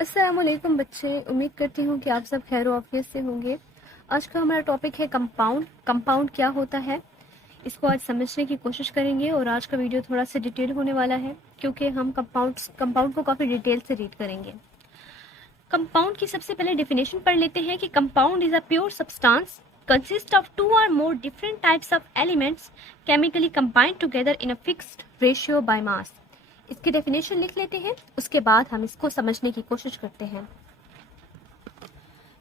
अस्सलाम वालेकुम बच्चे, उम्मीद करती हूँ कि आप सब खैर आफियत से होंगे। आज का हमारा टॉपिक है कंपाउंड। कंपाउंड क्या होता है, इसको आज समझने की कोशिश करेंगे। और आज का वीडियो थोड़ा सा डिटेल होने वाला है क्योंकि हम कंपाउंड को काफ़ी डिटेल से रीड करेंगे। कंपाउंड की सबसे पहले डेफिनेशन पढ़ लेते हैं कि compound is a pure substance consist of two or more different types of elements chemically combined together in a fixed ratio by mass. इसकी डेफिनेशन लिख लेते हैं, उसके बाद हम इसको समझने की कोशिश करते हैं।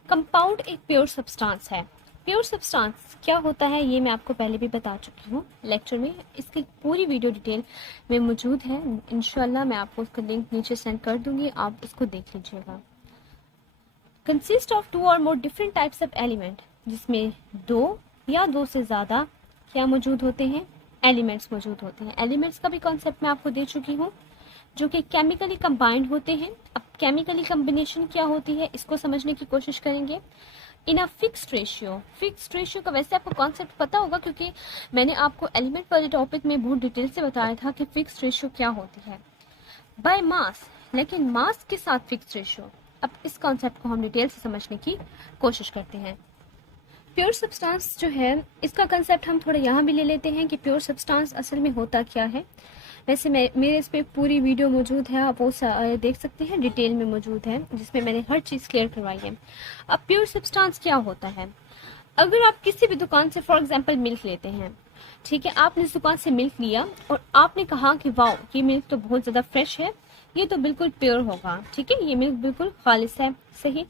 कंपाउंड एक प्योर सब्सटेंस है। प्योर सब्सटेंस क्या होता है ये मैं आपको पहले भी बता चुकी हूँ लेक्चर में। इसकी पूरी वीडियो डिटेल में मौजूद है। इंशाल्लाह मैं आपको उसका लिंक नीचे सेंड कर दूंगी, आप उसको देख लीजिएगा। Consist of two or more different types of element, जिसमें दो या दो से ज़्यादा क्या मौजूद होते हैं, एलिमेंट्स मौजूद होते हैं। एलिमेंट्स का भी कॉन्सेप्ट मैं आपको दे चुकी हूँ, जो कि केमिकली कंबाइंड होते हैं। अब केमिकली कम्बिनेशन क्या होती है इसको समझने की कोशिश करेंगे। In a fixed ratio, fixed ratio का वैसे आपको कॉन्सेप्ट पता होगा क्योंकि मैंने आपको एलिमेंट वाले टॉपिक में बहुत डिटेल से बताया था कि फिक्स्ड रेशियो क्या होती है। बाय मास, लेकिन मास के साथ फिक्स्ड रेशियो। अब इस कॉन्सेप्ट को हम डिटेल से समझने की कोशिश करते हैं। प्योर सब्सटेंस जो है इसका कंसेप्ट हम थोड़ा यहाँ भी ले लेते हैं कि प्योर सब्सटेंस असल में होता क्या है। वैसे मेरे इस पे पूरी वीडियो मौजूद है, आप वो देख सकते हैं, डिटेल में मौजूद है, जिसमें मैंने हर चीज़ क्लियर करवाई है। अब प्योर सब्सटेंस क्या होता है, अगर आप किसी भी दुकान से फॉर एग्जांपल मिल्क लेते हैं, ठीक है, आपने इस दुकान से मिल्क लिया और आपने कहा कि वाओ ये मिल्क तो बहुत ज़्यादा फ्रेश है, ये तो बिल्कुल प्योर होगा, ठीक है, ये मिल्क बिल्कुल खालिस है, सही।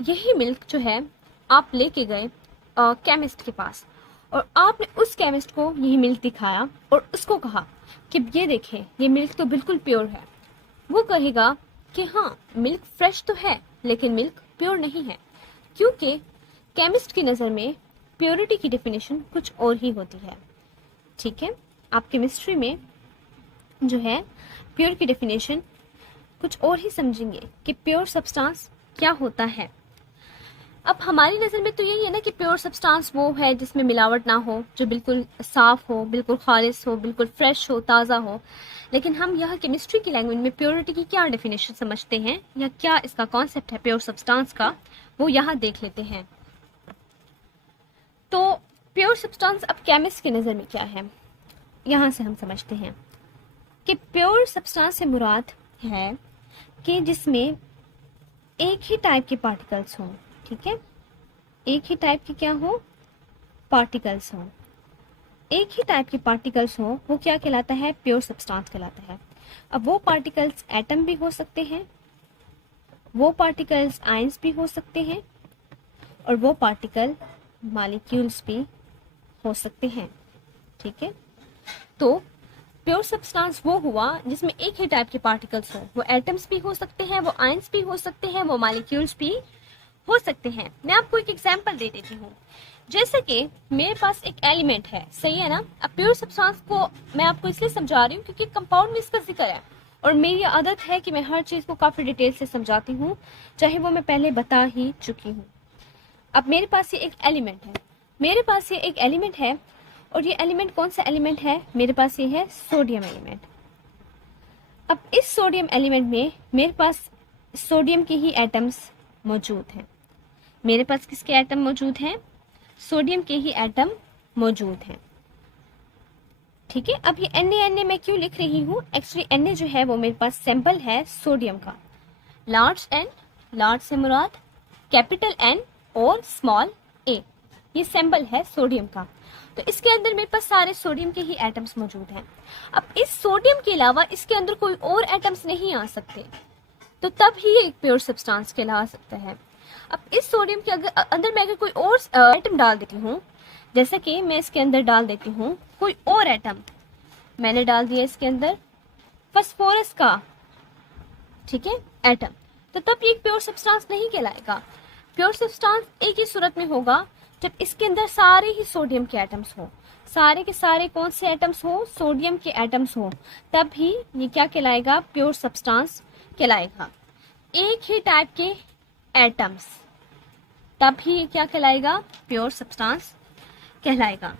यही मिल्क जो है आप लेके गए केमिस्ट के पास और आपने उस केमिस्ट को यही मिल्क दिखाया और उसको कहा कि ये देखें ये मिल्क तो बिल्कुल प्योर है। वो कहेगा कि हाँ मिल्क फ्रेश तो है लेकिन मिल्क प्योर नहीं है, क्योंकि केमिस्ट की नज़र में प्योरिटी की डेफिनेशन कुछ और ही होती है, ठीक है। आप केमिस्ट्री में जो है प्योर की डेफिनेशन कुछ और ही समझेंगे कि प्योर सब्सटेंस क्या होता है। अब हमारी नज़र में तो यही है ना कि प्योर सब्सटेंस वो है जिसमें मिलावट ना हो, जो बिल्कुल साफ हो, बिल्कुल खालिस हो, बिल्कुल फ्रेश हो, ताज़ा हो। लेकिन हम यह केमिस्ट्री की लैंग्वेज में प्योरिटी की क्या डेफिनेशन समझते हैं या क्या इसका कॉन्सेप्ट है प्योर सब्सटेंस का, वो यहाँ देख लेते हैं। तो प्योर सब्सटेंस अब केमिस्ट की नज़र में क्या है, यहाँ से हम समझते हैं कि प्योर सब्सटेंस से मुराद है कि जिसमें एक ही टाइप के पार्टिकल्स हों, ठीक है, एक ही टाइप के क्या हो, पार्टिकल्स हों, एक ही टाइप के पार्टिकल्स हों, वो क्या कहलाता है, प्योर सब्सटेंस कहलाता है। अब वो पार्टिकल्स एटम भी हो सकते हैं, वो पार्टिकल्स आयंस भी हो सकते हैं और वो पार्टिकल मॉलिक्यूल्स भी हो सकते हैं, ठीक है। तो प्योर सब्सटेंस वो हुआ जिसमें एक ही टाइप के पार्टिकल्स हो, वो एटम्स भी हो सकते हैं, वो आयंस भी हो सकते हैं, वो मॉलिक्यूल्स भी हो सकते हैं। मैं आपको एक एग्जांपल दे देती हूँ, जैसे कि मेरे पास एक एलिमेंट है, सही है ना। अब प्योर सब्सटेंस को मैं आपको इसलिए समझा रही हूँ क्योंकि कंपाउंड में इसका जिक्र है और मेरी आदत है कि मैं हर चीज़ को काफ़ी डिटेल से समझाती हूँ, चाहे वो मैं पहले बता ही चुकी हूँ। अब मेरे पास ये एक एलिमेंट है, मेरे पास ये एक एलिमेंट है और ये एलिमेंट कौन सा एलिमेंट है, मेरे पास ये है सोडियम एलिमेंट। अब इस सोडियम एलिमेंट में मेरे पास सोडियम के ही एटम्स मौजूद हैं। मेरे पास किसके एटम मौजूद हैं, सोडियम के ही एटम मौजूद हैं, ठीक है। अब ये Na मैं क्यों लिख रही हूँ, एक्चुअली Na जो है वो मेरे पास सैंपल है सोडियम का। लार्ज एन, लार्ज से मुराद कैपिटल एन और स्मॉल ए, ये सैंपल है सोडियम का। तो इसके अंदर मेरे पास सारे सोडियम के ही एटम्स मौजूद हैं। अब इस सोडियम के अलावा इसके अंदर कोई और एटम्स नहीं आ सकते, तो तब ही एक प्योर सब्सटेंस कहला सकता है। अब इस सोडियम के अंदर मैं अगर कोई और एटम डाल देती हूँ, जैसे कि मैं इसके अंदर डाल देती हूँ कोई और एटम, मैंने डाल दिया इसके अंदर फास्फोरस का, ठीक है, एटम, तो तब ये एक प्योर सब्सटेंस नहीं कहलाएगा। प्योर सब्सटेंस एक ही सूरत में होगा जब इसके अंदर सारे ही सोडियम के एटम्स हो, सारे के सारे कौन से एटम्स हो, सोडियम के एटम्स हो, तब ही ये क्या कहलाएगा, प्योर सब्सटेंस कहलाएगा। एक ही टाइप के एटम्स, तब ही क्या कहलाएगा, प्योर सब्सटेंस कहलाएगा,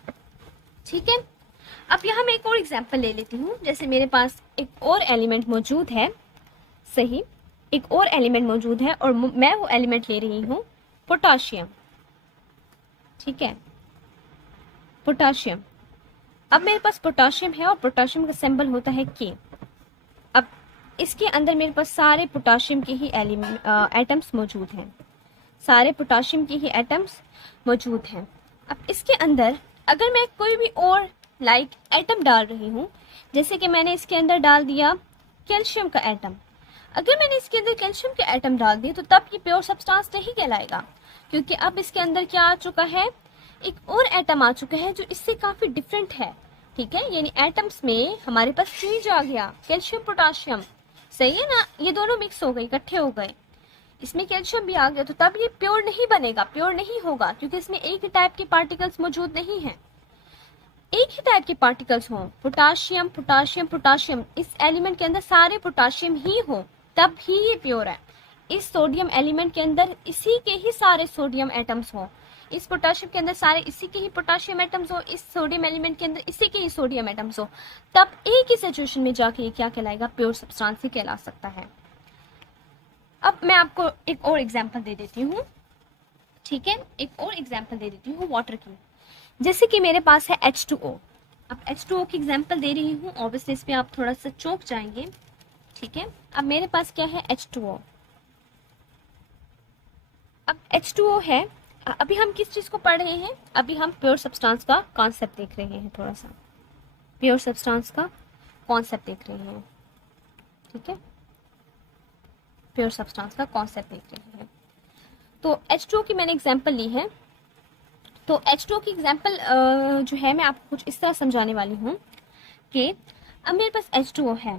ठीक है। अब यहाँ मैं एक और एग्जांपल ले लेती हूँ, जैसे मेरे पास एक और एलिमेंट मौजूद है, सही, एक और एलिमेंट मौजूद है और मैं वो एलिमेंट ले रही हूँ पोटाशियम। ठीक है, पोटाशियम। अब मेरे पास पोटाशियम है और पोटाशियम का सिंबल होता है के। अब इसके अंदर मेरे पास सारे पोटाशियम के ही एटम्स मौजूद हैं, सारे पोटाशियम के ही एटम्स मौजूद हैं। अब इसके अंदर अगर मैं कोई भी और एटम डाल रही हूँ, जैसे कि मैंने इसके अंदर डाल दिया कैल्शियम का एटम, अगर मैंने इसके अंदर कैल्शियम के एटम डाल दिए तो तब ये प्योर सब्सटेंस नहीं कहलाएगा, क्योंकि अब इसके अंदर क्या आ चुका है, एक और एटम आ चुका है जो इससे काफी डिफरेंट है। ठीक है, यानी एटम्स में हमारे पास चेंज आ गया, कैल्शियम पोटाशियम, सही है ना, ये दोनों मिक्स हो गए, इकट्ठे हो गए, इसमें कैल्शियम भी आ गया, तो तब ये प्योर नहीं बनेगा, प्योर नहीं होगा, क्योंकि इसमें एक ही टाइप के पार्टिकल्स मौजूद नहीं है। एक ही टाइप के पार्टिकल्स हों, पोटाशियम पोटाशियम पोटाशियम, इस एलिमेंट के अंदर सारे पोटाशियम ही हो तब ही ये प्योर है। इस सोडियम एलिमेंट के अंदर इसी के ही सारे सोडियम एटम्स हो, इस पोटाशियम के अंदर सारे इसी के ही पोटाशियम एटम्स हो, इस सोडियम एलिमेंट के अंदर इसी के ही सोडियम एटम्स हो, तब एक ही सिचुएशन में जाके ये क्या कहलाएगा, प्योर सब्सटेंस ही कहला सकता है। अब मैं आपको एक और एग्जांपल दे देती हूँ। ठीक है, एक और एग्जांपल दे देती हूँ वाटर की। जैसे कि मेरे पास है H2O। अब H2O की एग्जांपल दे रही हूँ, ऑब्वियसली इस पे आप थोड़ा सा चौंक जाएंगे। ठीक है, अब मेरे पास क्या है, H2O। अब H2O है, अभी हम किस चीज को पढ़ रहे हैं, अभी हम प्योर सब्सटेंस का कॉन्सेप्ट देख रहे हैं, थोड़ा सा प्योर सब्सटेंस का कॉन्सेप्ट देख रहे हैं। ठीक है, प्योर सब्सटेंस का कॉन्सेप्ट देख रहे हैं। तो H2O की मैंने एग्जांपल ली है, तो H2O की एग्जांपल जो है मैं आपको कुछ इस तरह समझाने वाली हूँ कि अब मेरे पास H2O है,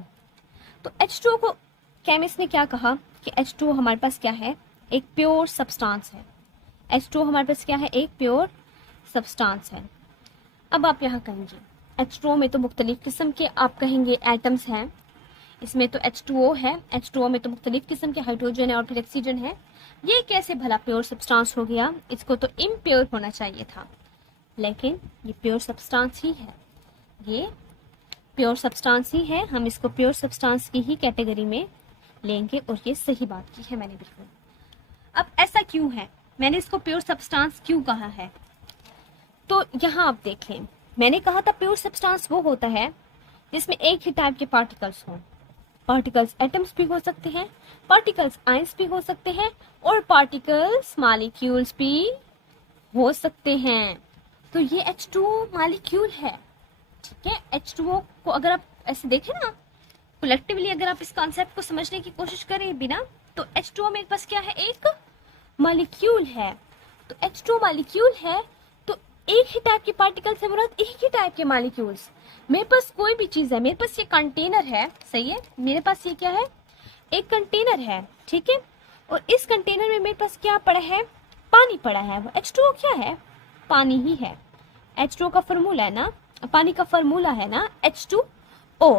तो H2O को केमिस्ट ने क्या कहा कि H2O हमारे पास क्या है, एक प्योर सब्सटेंस है। H2O हमारे पास क्या है, एक प्योर सब्सटेंस है। अब आप यहाँ कहेंगे H2O में तो मुख्तलिफ किस्म के आप कहेंगे एटम्स हैं, इसमें तो H2O है, H2O में तो मुख्तलिफ किस्म के हाइड्रोजन है और फिर ऑक्सीजन है, ये कैसे भला प्योर सब्सटेंस हो गया, इसको तो इम्प्योर होना चाहिए था। लेकिन ये प्योर सब्सटेंस ही है, ये प्योर सब्सटेंस ही है, हम इसको प्योर सब्सटेंस की ही कैटेगरी में लेंगे और ये सही बात की है मैंने बिल्कुल। अब ऐसा क्यों है, मैंने इसको प्योर सब्सटेंस क्यों कहा है, तो यहाँ आप देख लें, मैंने कहा था प्योर सब्सटेंस वो होता है जिसमें एक ही टाइप के पार्टिकल्स हों। पार्टिकल्स एटम्स भी हो सकते हैं, पार्टिकल्स आयंस भी हो सकते हैं और पार्टिकल्स मॉलिक्यूल्स भी हो सकते हैं। तो ये H2O मॉलिक्यूल है। ठीक है, H2O को अगर आप ऐसे देखें ना, कलेक्टिवली अगर आप इस कॉन्सेप्ट को समझने की कोशिश करें बिना, तो H2O मेरे पास क्या है, एक मॉलिक्यूल है। तो H2O मॉलिक्यूल है, तो एक ही टाइप के पार्टिकल से मुराद एक ही टाइप के मॉलिक्यूल्स। मेरे पास कोई भी चीज है, मेरे पास ये कंटेनर है, सही है, मेरे पास ये क्या है, एक कंटेनर है। ठीक है, और इस कंटेनर में मेरे पास क्या पड़ा है, पानी पड़ा है। वो H2O क्या है, पानी ही है। H2O का फॉर्मूला है ना, पानी का फॉर्मूला है ना H2O।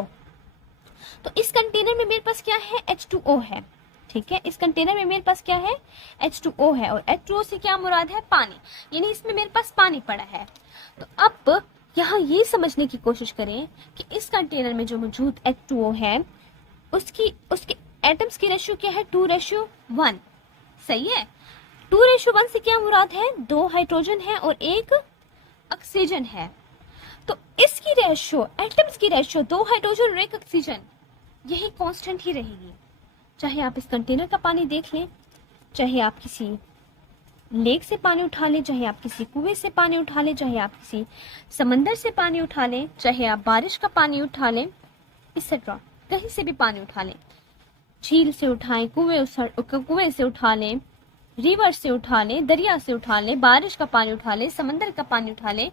तो इस कंटेनर में मेरे पास क्या है, H2O है। ठीक है, इस कंटेनर में मेरे पास क्या है, H2O है, और H2O से क्या मुराद है, पानी, यानी इसमें मेरे पास पानी पड़ा है। तो अब यहाँ ये समझने की कोशिश करें कि इस कंटेनर में जो मौजूद H2O है उसके एटम्स की रेशियो क्या है, 2:1। सही है, 2:1 से क्या मुराद है, 2 हाइड्रोजन है और 1 ऑक्सीजन है। तो इसकी रेशियो, एटम्स की रेशियो 2 हाइड्रोजन और 1 ऑक्सीजन, यही कांस्टेंट ही रहेगी। चाहे आप इस कंटेनर का पानी देख लें, चाहे आप किसी लेक से पानी उठा लें, चाहे आप किसी कुएं से पानी उठा लें, चाहे आप किसी समंदर से पानी उठा लें, चाहे आप बारिश का पानी उठा लें, एक्सेट्रा, कहीं से भी पानी उठा लें, झील से उठाएं, कुएं से उठा लें, रिवर से उठा लें, दरिया से उठा लें, बारिश का पानी उठा लें, समंदर का पानी उठा लें,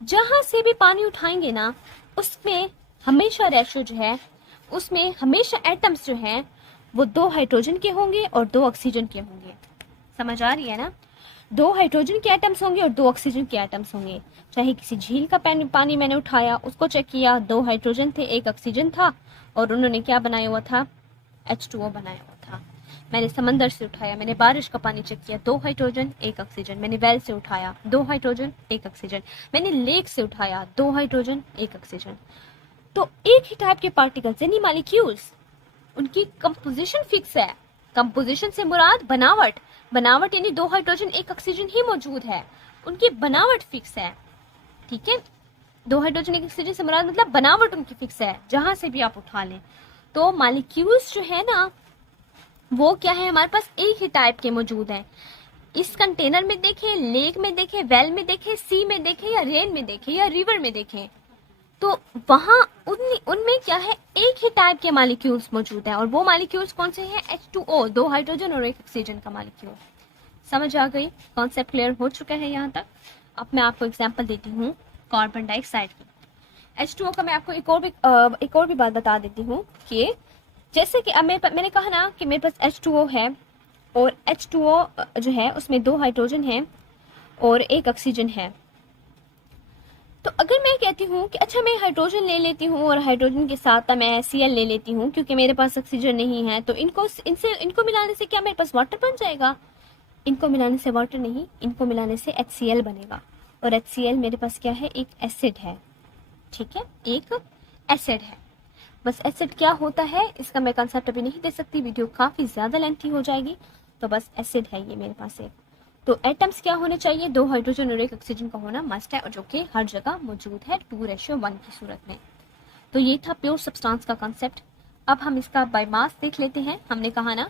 जहां से भी पानी उठाएंगे ना, उसमें हमेशा रेशियो जो है, उसमें हमेशा एटम्स जो हैं वो 2 हाइड्रोजन के होंगे और 2 ऑक्सीजन के होंगे। समझ आ रही है ना, 2 हाइड्रोजन के एटम्स होंगे और 2 ऑक्सीजन के एटम्स होंगे। चाहे किसी झील का पानी मैंने उठाया, उसको चेक किया, 2 हाइड्रोजन थे, 1 ऑक्सीजन था, और उन्होंने क्या बनाया हुआ था, H2O बनाया हुआ था। मैंने समंदर से उठाया, मैंने बारिश का पानी चेक किया, 2 हाइड्रोजन 1 ऑक्सीजन। मैंने वेल से उठाया, 2 हाइड्रोजन 1 ऑक्सीजन। मैंने लेक से उठाया, 2 हाइड्रोजन 1 ऑक्सीजन। तो एक ही टाइप के पार्टिकल्स यानी मॉलिक्यूल्स उनकी कंपोजिशन फिक्स है। कंपोजिशन से मुराद बनावट, बनावट यानी 2 हाइड्रोजन 1 ऑक्सीजन ही मौजूद है, उनकी बनावट फिक्स है। ठीक है, 2 हाइड्रोजन 1 ऑक्सीजन से मुराद मतलब बनावट उनकी फिक्स है, जहां से भी आप उठा लें। तो मॉलिक्यूल्स जो है ना वो क्या है, हमारे पास एक ही टाइप के मौजूद हैं। इस कंटेनर में देखें, लेक में देखें, वेल में देखें, सी में देखें, या रेन में देखें, या रिवर में देखें, तो वहां उनमें क्या है, एक ही टाइप के मॉलिक्यूल्स मौजूद है। और वो मॉलिक्यूल्स कौन से हैं? H2O, 2 हाइड्रोजन और 1 ऑक्सीजन का मॉलिक्यूल। समझ आ गई? कॉन्सेप्ट क्लियर हो चुका है यहाँ तक। अब मैं आपको एग्जांपल देती हूँ कार्बन डाइऑक्साइड की। H2O का मैं आपको एक और भी बात बता देती हूँ कि जैसे कि अब मैंने कहा ना कि मेरे पास H2O है, और H2O जो है उसमें 2 हाइड्रोजन है और 1 ऑक्सीजन है। तो अगर मैं कहती हूँ कि अच्छा मैं हाइड्रोजन ले लेती हूँ और हाइड्रोजन के साथ मैं Cl ले लेती हूँ क्योंकि मेरे पास ऑक्सीजन नहीं है, तो इनको मिलाने से क्या मेरे पास वाटर बन जाएगा? इनको मिलाने से वाटर नहीं, इनको मिलाने से HCl बनेगा। और HCl मेरे पास क्या है? एक एसिड है। ठीक है, एक एसिड है। बस एसिड क्या होता है इसका मैं कंसेप्ट अभी नहीं दे सकती, वीडियो काफ़ी ज़्यादा लेंथी हो जाएगी। तो बस एसिड है ये मेरे पास एक। तो एटम्स क्या होने चाहिए? 2 हाइड्रोजन और 1 ऑक्सीजन का होना मस्ट है, और जो कि हर जगह मौजूद है 2:1 की सूरत में। तो ये था प्योर सब्सटेंस का कंसेप्ट। अब हम इसका बाय मास देख लेते हैं। हमने कहा ना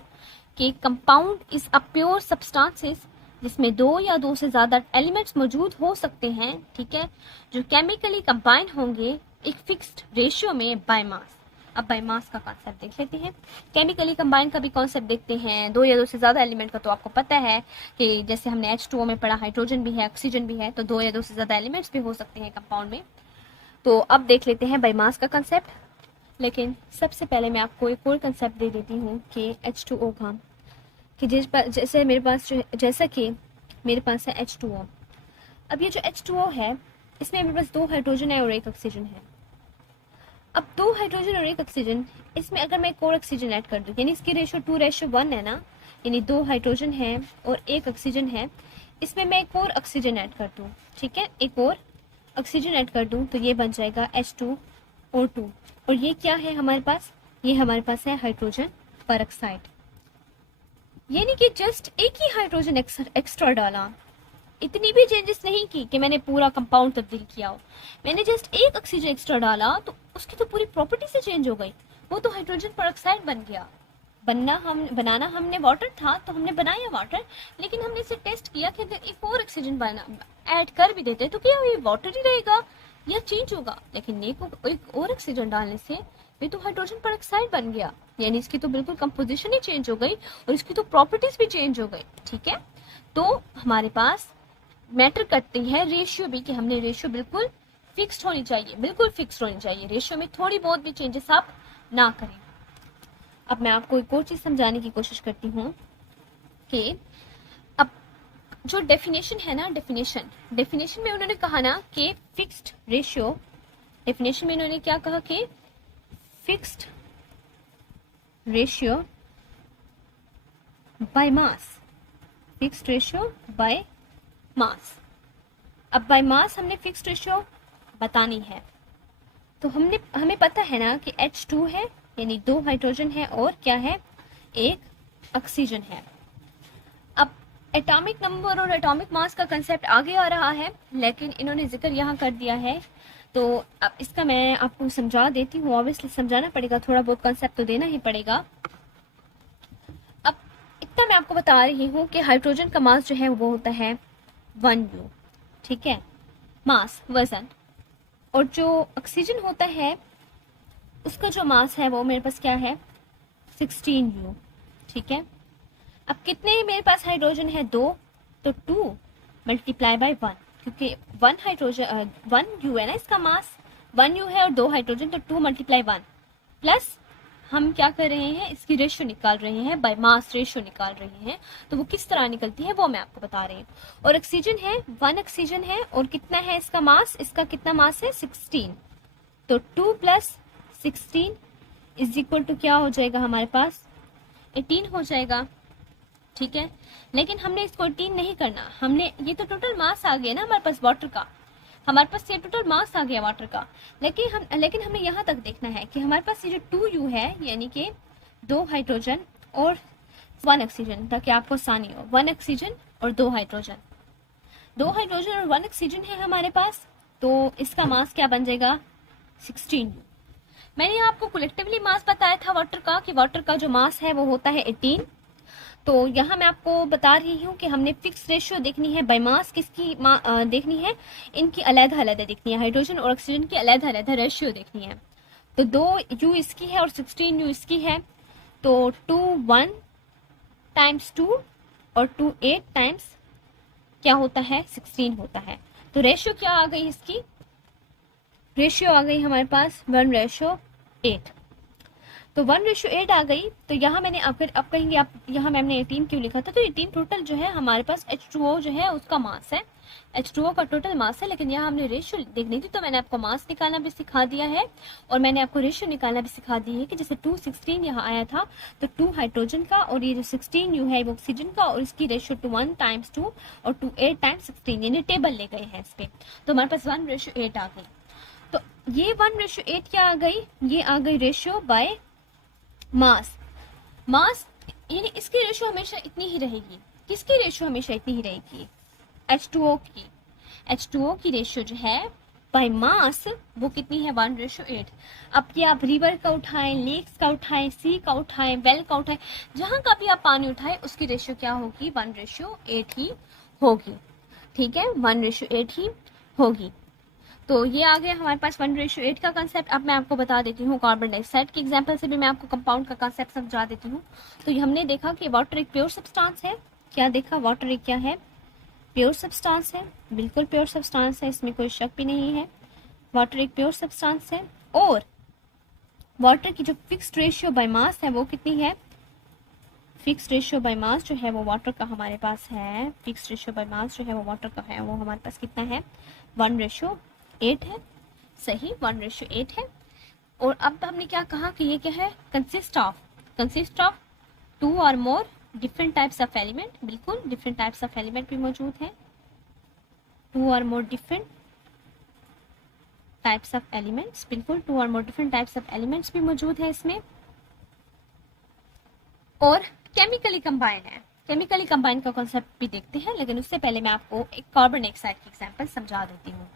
कि compound is a pure substances जिसमें 2 या 2 से ज़्यादा एलिमेंट्स मौजूद हो सकते हैं, ठीक है, जो केमिकली कंबाइन होंगे एक फिक्स्ड रेशियो में बाय मास। अब बाय मास का कॉन्सेप्ट देख लेते हैं। केमिकली कंबाइन का भी कॉन्सेप्ट देखते हैं। 2 या 2 से ज़्यादा एलिमेंट का तो आपको पता है कि जैसे हमने H2O में पढ़ा, हाइड्रोजन भी है, ऑक्सीजन भी है, तो 2 या 2 से ज़्यादा एलिमेंट्स भी हो सकते हैं कंपाउंड में। तो अब देख लेते हैं बाय मास का कंसेप्ट। लेकिन सबसे पहले मैं आपको एक और कंसेप्ट दे देती हूँ कि H2O का, कि जैसे मेरे पास जैसा कि मेरे पास है H2O। अब ये जो H2O है इसमें मेरे पास 2 हाइड्रोजन है और 1 ऑक्सीजन है। अब 2 हाइड्रोजन और 1 ऑक्सीजन, इसमें अगर मैं एक और ऑक्सीजन ऐड कर दूँ, यानी इसकी रेशो 2:1 है ना, यानी 2 हाइड्रोजन है और 1 ऑक्सीजन है, इसमें मैं एक और ऑक्सीजन ऐड कर दूँ, ठीक है, एक और ऑक्सीजन ऐड कर दूँ, तो ये बन जाएगा H2O2। और ये क्या है हमारे पास? ये हमारे पास है हाइड्रोजन परऑक्साइड। यानी कि जस्ट एक ही हाइड्रोजन एक्स्ट्रा डाला, इतनी भी चेंजेस नहीं की कि मैंने पूरा कंपाउंड तब्दील किया हो। मैंने जस्ट एक ऑक्सीजन एक्स्ट्रा डाला तो उसकी तो पूरी प्रॉपर्टी से चेंज हो गई, वो तो हाइड्रोजन परऑक्साइड बन गया। बनाना हमने वाटर था तो हमने बनाया वाटर, लेकिन हमने इसे टेस्ट किया कि अगर एक और ऑक्सीजन ऐड कर भी देते तो क्या ये वाटर ही रहेगा या चेंज होगा? लेकिन एक और ऑक्सीजन डालने से ये तो हाइड्रोजन परऑक्साइड बन गया, यानी इसकी तो बिल्कुल कंपोजिशन ही चेंज हो गई और इसकी तो प्रॉपर्टीज भी चेंज हो गई। ठीक है, तो हमारे पास मैटर करती है रेशियो भी, कि हमने रेशियो बिल्कुल फिक्स्ड होनी चाहिए, बिल्कुल फिक्स्ड होनी चाहिए। रेशियो में थोड़ी बहुत भी चेंजेस आप ना करें। अब मैं आपको एक और चीज़ समझाने की कोशिश करती हूँ कि अब जो डेफिनेशन है ना, डेफिनेशन में उन्होंने कहा ना कि फिक्स्ड रेशियो, डेफिनेशन में उन्होंने क्या कहा कि fixed ratio by mass, fixed ratio by मास। अब बाय मास हमने फिक्स्ड रेशियो बतानी है, तो हमें पता है ना कि H2 है, यानी 2 हाइड्रोजन है और क्या है, 1 ऑक्सीजन है। अब एटॉमिक नंबर और एटॉमिक मास का कंसेप्ट आगे आ रहा है, लेकिन इन्होंने जिक्र यहाँ कर दिया है, तो अब इसका मैं आपको समझा देती हूँ। ऑब्वियसली समझाना पड़ेगा, थोड़ा बहुत कंसेप्ट तो देना ही पड़ेगा। अब इतना मैं आपको बता रही हूँ कि हाइड्रोजन का मास जो है वो होता है 1U, ठीक है, मास, वजन। और जो ऑक्सीजन होता है उसका जो मास है वो मेरे पास क्या है, 16U, ठीक है। अब कितने मेरे पास हाइड्रोजन है? 2, तो 2 मल्टीप्लाई बाय 1, क्योंकि 1 हाइड्रोजन 1U है ना, इसका मास 1U है और 2 हाइड्रोजन, तो 2 मल्टीप्लाई 1 प्लस हम क्या कर रहे हैं, इसकी रेशियो निकाल रहे हैं, बाय मास रेशियो निकाल रहे हैं। तो वो किस तरह निकलती है वो मैं आपको बता रही हूँ। और ऑक्सीजन है, 1 ऑक्सीजन है और कितना है इसका मास, इसका कितना मास है, 16, तो 2 + 16 इज इक्वल टू क्या हो जाएगा हमारे पास, 18 हो जाएगा, ठीक है। लेकिन हमने इसको 18 नहीं करना, हमने ये तो टोटल मास आ गया ना हमारे पास वाटर का, हमारे पास ये टोटल मास आ गया वाटर का, लेकिन हमें यहाँ तक देखना है कि हमारे पास ये जो 2U है, यानी कि 2 हाइड्रोजन और 1 ऑक्सीजन, ताकि आपको आसानी हो। 1 ऑक्सीजन और 2 हाइड्रोजन, 2 हाइड्रोजन और 1 ऑक्सीजन है हमारे पास, तो इसका मास क्या बन जाएगा 16। मैंने आपको कलेक्टिवली मास बताया था वाटर का, कि वाटर का जो मास है वो होता है 18। तो यहाँ मैं आपको बता रही हूँ कि हमने फिक्स रेशियो देखनी है बाय मास, किसकी देखनी है, इनकी अलग-अलग देखनी है, हाइड्रोजन और ऑक्सीजन की अलग-अलग रेशियो देखनी है। तो 2 U इसकी है और 16 U इसकी है, तो 2 1 टाइम्स 2 और 2 8 टाइम्स क्या होता है 16 होता है। तो रेशियो क्या आ गई इसकी, रेशियो आ गई हमारे पास 1:8। तो 1:8 आ गई। तो यहाँ मैंने आप कहेंगे आप यहाँ मैम ने 18 क्यों लिखा था, तो 18 टोटल जो है हमारे पास H2O जो है उसका मास है, H2O का टोटल मास है। लेकिन यहाँ हमने रेशियो देखनी थी, तो मैंने आपको मास निकालना भी सिखा दिया है और मैंने आपको रेशियो निकालना भी सिखा दी है, कि जैसे 216 यहाँ आया था, तो 2 हाइड्रोजन का और ये जो 16 U है वो ऑक्सीजन का, और इसकी रेशियो 2 1 टाइम्स 2 और 2 8 टाइम्स 16, यानी टेबल ले गए हैं इस पे। तो हमारे पास 1:8 आ गई। तो ये 1:8 क्या आ गई, ये आ गई रेशियो बाय मास। मास यानी इसकी रेशियो हमेशा इतनी ही रहेगी। किसकी रेशियो हमेशा इतनी ही रहेगी, H2O की। H2O की रेशियो जो है बाय मास वो कितनी है 1:8। अब ये आप रिवर का उठाएं, लेक्स का उठाएं, सी का उठाएं, वेल का उठाएं, जहां का भी आप पानी उठाएं उसकी रेशियो क्या होगी 1:8 ही होगी। ठीक है, 1:8 ही होगी। तो ये आ गया हमारे पास 1:8 का कंसेप्ट। अब मैं आपको बता देती हूँ कार्बन डाइऑक्साइड के एग्जांपल से भी मैं आपको कंपाउंड का कंसेप्ट समझा देती हूँ। तो ये हमने देखा कि वाटर एक प्योर सब्सटेंस है। क्या देखा, वाटर एक क्या है, प्योर सब्सटेंस है, बिल्कुल प्योर सब्सटेंस है, इसमें कोई शक भी नहीं है। वाटर एक प्योर सब्सटेंस है और वाटर की जो फिक्स्ड रेशियो बाय मास है वो कितनी है, फिक्स्ड रेशियो बाय मास जो है वो वाटर का हमारे पास है, फिक्स्ड रेशियो बाय मास जो है वो वाटर का है, वो हमारे पास कितना है 1:8 है। सही, 1:8 है। और अब हमने क्या कहा कि ये क्या है, कंसिस्ट ऑफ 2 और more different types of element. बिल्कुल डिफरेंट टाइप्स ऑफ एलिमेंट भी मौजूद हैं, 2 और more different types of elements, बिल्कुल 2 और more different types of elements भी मौजूद है इसमें। और केमिकली कंबाइन है, केमिकली कंबाइन का कॉन्सेप्ट भी देखते हैं, लेकिन उससे पहले मैं आपको एक कार्बन डाइऑक्साइड की एग्जांपल समझा देती हूँ।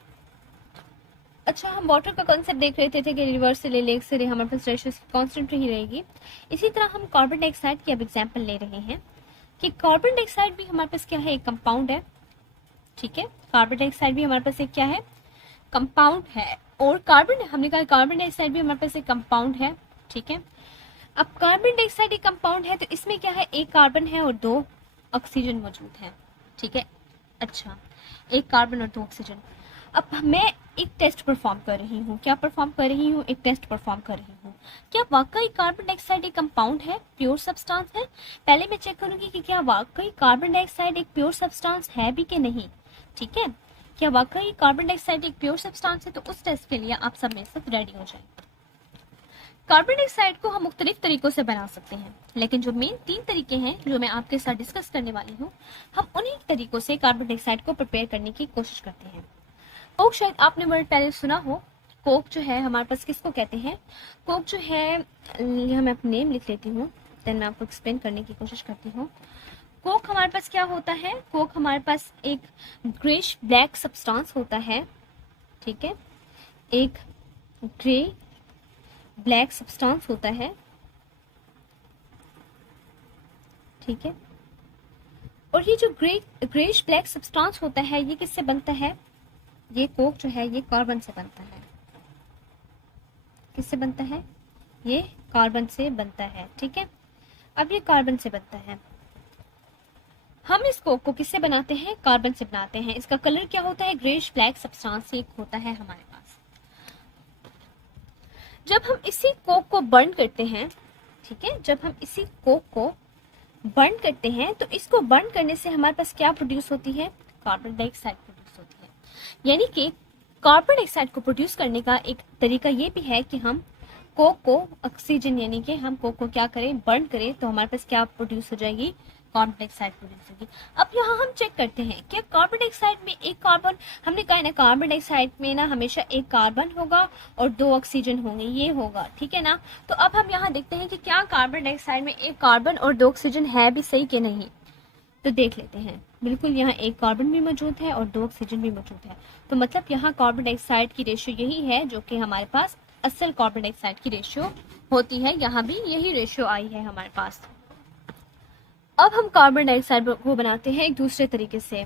अच्छा, हम वाटर का कॉन्सेप्ट देख रहे थे कि रिवर से ले, लेक से ले, हमारे पास रेशियो कांस्टेंट ही रहेगी। इसी तरह हम कार्बन डाइऑक्साइड की अब एग्जांपल ले रहे हैं कि कार्बन डाइऑक्साइड भी हमारे पास क्या है, एक कंपाउंड है। ठीक है, कार्बन डाइऑक्साइड भी हमारे पास एक क्या है, कंपाउंड है। और कार्बन, हमने कहा कार्बन डाइऑक्साइड भी हमारे पास एक कंपाउंड है। ठीक है, अब कार्बन डाइऑक्साइड एक कंपाउंड है, तो इसमें क्या है, एक कार्बन है और 2 ऑक्सीजन मौजूद है। ठीक है, अच्छा, एक कार्बन और 2 ऑक्सीजन। अब मैं एक टेस्ट परफॉर्म कर रही हूँ, क्या परफॉर्म कर रही हूँ, एक टेस्ट परफॉर्म कर रही हूँ। क्या वाकई कार्बन डाइऑक्साइड एक कंपाउंड है, प्योर सब्सटेंस है? पहले मैं चेक करूंगी कि क्या वाकई कार्बन डाइऑक्साइड एक प्योर सब्सटेंस है भी कि नहीं। ठीक है, क्या वाकई कार्बन डाइऑक्साइड एक प्योर सब्सटेंस है? तो उस टेस्ट के लिए आप सब में से रेडी हो जाए। कार्बन डाइऑक्साइड को हम मुख्तलिफ तरीकों से बना सकते हैं, लेकिन जो मेन 3 तरीके हैं जो मैं आपके साथ डिस्कस करने वाली हूँ, हम उन्हीं तरीकों से कार्बन डाइऑक्साइड को प्रिपेयर करने की कोशिश करते हैं। कोक, शायद आपने वर्ड पहले सुना हो। कोक जो है हमारे पास किसको कहते हैं, कोक जो है, यहाँ मैं अपना नेम लिख लेती हूँ, देन मैं आपको एक्सप्लेन करने की कोशिश करती हूँ। कोक हमारे पास क्या होता है, कोक हमारे पास एक ग्रेश ब्लैक सब्सटेंस होता है। ठीक है, एक ग्रे ब्लैक सब्सटेंस होता है। ठीक है, और ये जो ग्रेश ब्लैक सब्सटेंस होता है ये किससे बनता है, ये कोक जो है ये कार्बन से बनता है। किससे बनता है, ये कार्बन से बनता है। ठीक है, अब ये कार्बन से बनता है, हम इस कोक को किससे बनाते हैं, कार्बन से बनाते हैं। इसका कलर क्या होता है, ग्रेश ब्लैक सब्सटेंस एक होता है हमारे पास। जब हम इसी कोक को बर्न करते हैं, ठीक है, जब हम इसी कोक को बर्न करते हैं तो इसको बर्न करने से हमारे पास क्या प्रोड्यूस होती है, कार्बन डाइऑक्साइड प्रोड्यूस होती है। यानी कि कार्बन डाइऑक्साइड को प्रोड्यूस करने का एक तरीका ये भी है कि हम कोक को ऑक्सीजन, यानी कि हम कोक को क्या करें, बर्न करें, तो हमारे पास क्या प्रोड्यूस हो जाएगी, कार्बन डाइऑक्साइड प्रोड्यूस होगी। अब यहाँ हम चेक करते हैं कि कार्बन डाइऑक्साइड में एक कार्बन, हमने कहा ना कार्बन डाइऑक्साइड में ना हमेशा एक कार्बन होगा और 2 ऑक्सीजन होंगे, ये होगा, ठीक है ना। तो अब हम यहाँ देखते हैं कि क्या कार्बन डाइऑक्साइड में एक कार्बन और 2 ऑक्सीजन है भी सही कि नहीं। तो देख लेते हैं, बिल्कुल यहाँ एक कार्बन भी मौजूद है और 2 ऑक्सीजन भी मौजूद है। तो मतलब यहाँ कार्बन डाइऑक्साइड की रेशियो यही है जो कि हमारे पास असल कार्बन डाइऑक्साइड की रेशियो होती है। यहाँ भी यही रेशियो आई है हमारे पास। अब हम कार्बन डाइऑक्साइड को बनाते हैं एक दूसरे तरीके से,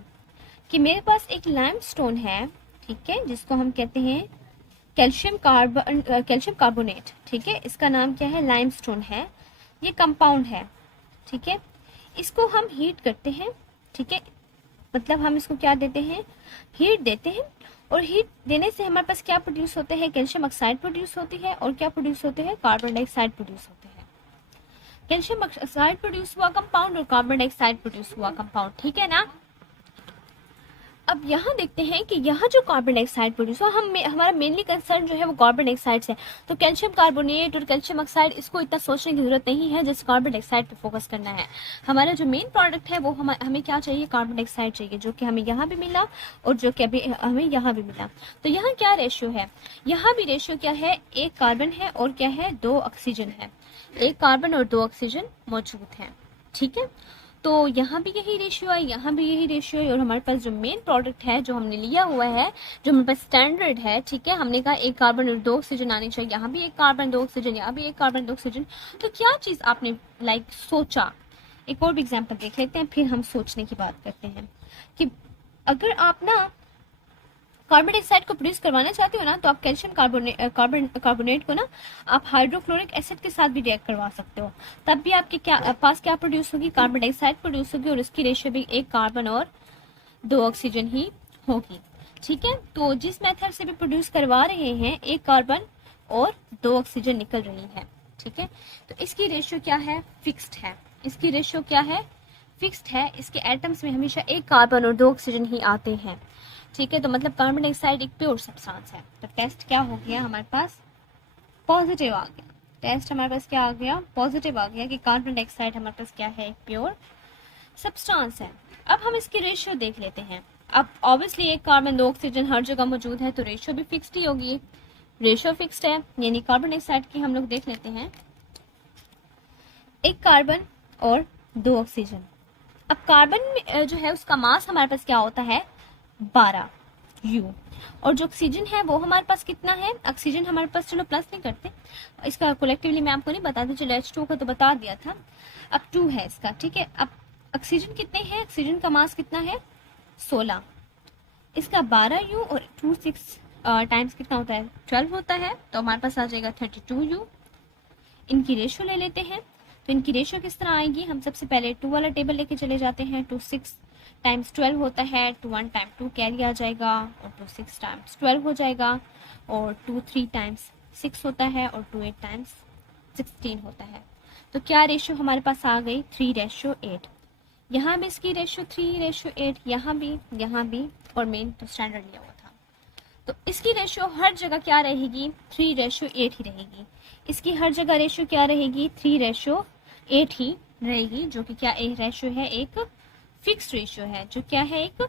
कि मेरे पास एक लाइमस्टोन है, ठीक है, जिसको हम कहते हैं कैल्शियम कार्बोनेट, ठीक है, इसका नाम क्या है, लाइमस्टोन है, ये कंपाउंड है, ठीक है। इसको हम हीट करते हैं, ठीक है, मतलब हम इसको क्या देते हैं, हीट देते हैं, और हीट देने से हमारे पास क्या प्रोड्यूस होते हैं, कैल्शियम ऑक्साइड प्रोड्यूस होती है, और क्या प्रोड्यूस होते हैं, कार्बन डाइऑक्साइड प्रोड्यूस होते हैं। कैल्शियम ऑक्साइड प्रोड्यूस हुआ कंपाउंड और कार्बन डाइऑक्साइड प्रोड्यूस हुआ कंपाउंड, ठीक है ना। अब यहाँ देखते हैं कि यहाँ जो कार्बन डाइऑक्साइड प्रोड्यूस हुआ, हमारा मेनली कंसर्न जो है वो कार्बन डाइऑक्साइड से, तो कैल्शियम कार्बोनेट और कैल्शियम ऑक्साइड इसको इतना सोचने की जरूरत नहीं है, जैसे कार्बन डाइऑक्साइड पे फोकस करना है। हमारा जो मेन प्रोडक्ट है वो हमें क्या चाहिए, कार्बन डाइऑक्साइड चाहिए, जो कि हमें यहाँ भी मिला और जो कि अभी हमें यहाँ भी मिला। तो यहाँ क्या रेशियो है, यहाँ भी रेशियो क्या है, एक कार्बन है और क्या है, 2 ऑक्सीजन है, एक कार्बन और 2 ऑक्सीजन मौजूद है, ठीक है। तो यहाँ भी यही रेशियो है, यहाँ भी यही रेशियो है, और हमारे पास जो मेन प्रोडक्ट है जो हमने लिया हुआ है, जो हमारे पास स्टैंडर्ड है, ठीक है, हमने कहा एक कार्बन और 2 ऑक्सीजन आने चाहिए, यहाँ भी एक कार्बन 2 ऑक्सीजन, यहाँ भी एक कार्बन 2 ऑक्सीजन। तो क्या चीज़ आपने सोचा, एक और भी एग्जाम्पल देख लेते हैं, फिर हम सोचने की बात करते हैं कि अगर आप ना कार्बन डाइऑक्साइड को प्रोड्यूस करवाना चाहते हो ना, तो आप कैल्शियम कार्बोनेट को ना आप हाइड्रोक्लोरिक एसिड के साथ भी रिएक्ट करवा सकते हो, तब भी आपके पास क्या प्रोड्यूस होगी, कार्बन डाइऑक्साइड प्रोड्यूस होगी, और उसकी रेशियो भी एक कार्बन और 2 ऑक्सीजन ही होगी, ठीक है। तो जिस मेथड से भी प्रोड्यूस करवा रहे हैं, एक कार्बन और 2 ऑक्सीजन निकल रही है, ठीक है। तो इसकी रेशियो क्या है, फिक्स्ड है, इसकी रेशियो क्या है, फिक्स्ड है। इसके एटम्स में हमेशा एक कार्बन और 2 ऑक्सीजन ही आते हैं, ठीक है। तो मतलब कार्बन डाइऑक्साइड एक प्योर सब्सटेंस है। तो टेस्ट क्या हो गया हमारे पास, पॉजिटिव आ गया, टेस्ट हमारे पास क्या आ गया, पॉजिटिव आ गया कि कार्बन डाइऑक्साइड हमारे पास क्या है, एक प्योर सब्सटेंस है। अब हम इसकी रेशियो देख लेते हैं। अब ऑब्वियसली एक कार्बन 2 ऑक्सीजन हर जगह मौजूद है, तो रेशियो भी फिक्स्ड ही होगी, रेशियो फिक्स्ड है, यानी कार्बन डाइऑक्साइड की हम लोग देख लेते हैं, एक कार्बन और 2 ऑक्सीजन। अब कार्बन में जो है उसका मास हमारे पास क्या होता है, 12 U, और जो ऑक्सीजन है वो हमारे पास कितना है, ऑक्सीजन हमारे पास, चलो प्लस नहीं करते इसका, कलेक्टिवली मैं आपको नहीं बताती, चलो H2 का तो बता दिया था, अब 2 है इसका, ठीक है। अब ऑक्सीजन कितने हैं, ऑक्सीजन का मास कितना है, 16, इसका 12 U और 2 6 टाइम्स कितना होता है, 12 होता है, तो हमारे पास आ जाएगा 32 U। इनकी रेशियो ले लेते हैं, तो इनकी रेशियो किस तरह आएगी, हम सबसे पहले 2 वाला टेबल लेके चले जाते हैं, 2 6 टाइम्स 12 होता है, 2 1 टाइम 2 कैरी आ जाएगा, और 2 6 टाइम्स 12 हो जाएगा, और 2 3 टाइम्स 6 होता है, और 2 8 टाइम्स 16 होता है। तो क्या रेशियो हमारे पास आ गई, 3:8। यहाँ भी इसकी रेशियो 3:8, यहाँ भी, और मेन तो स्टैंडर्ड लिया हुआ था। तो इसकी रेशियो हर जगह क्या रहेगी, 3:8 ही रहेगी। इसकी हर जगह रेशियो क्या रहेगी, 3:8 ही रहेगी, जो कि क्या एक रेशियो है, एक फिक्स रेशियो है, जो क्या है, एक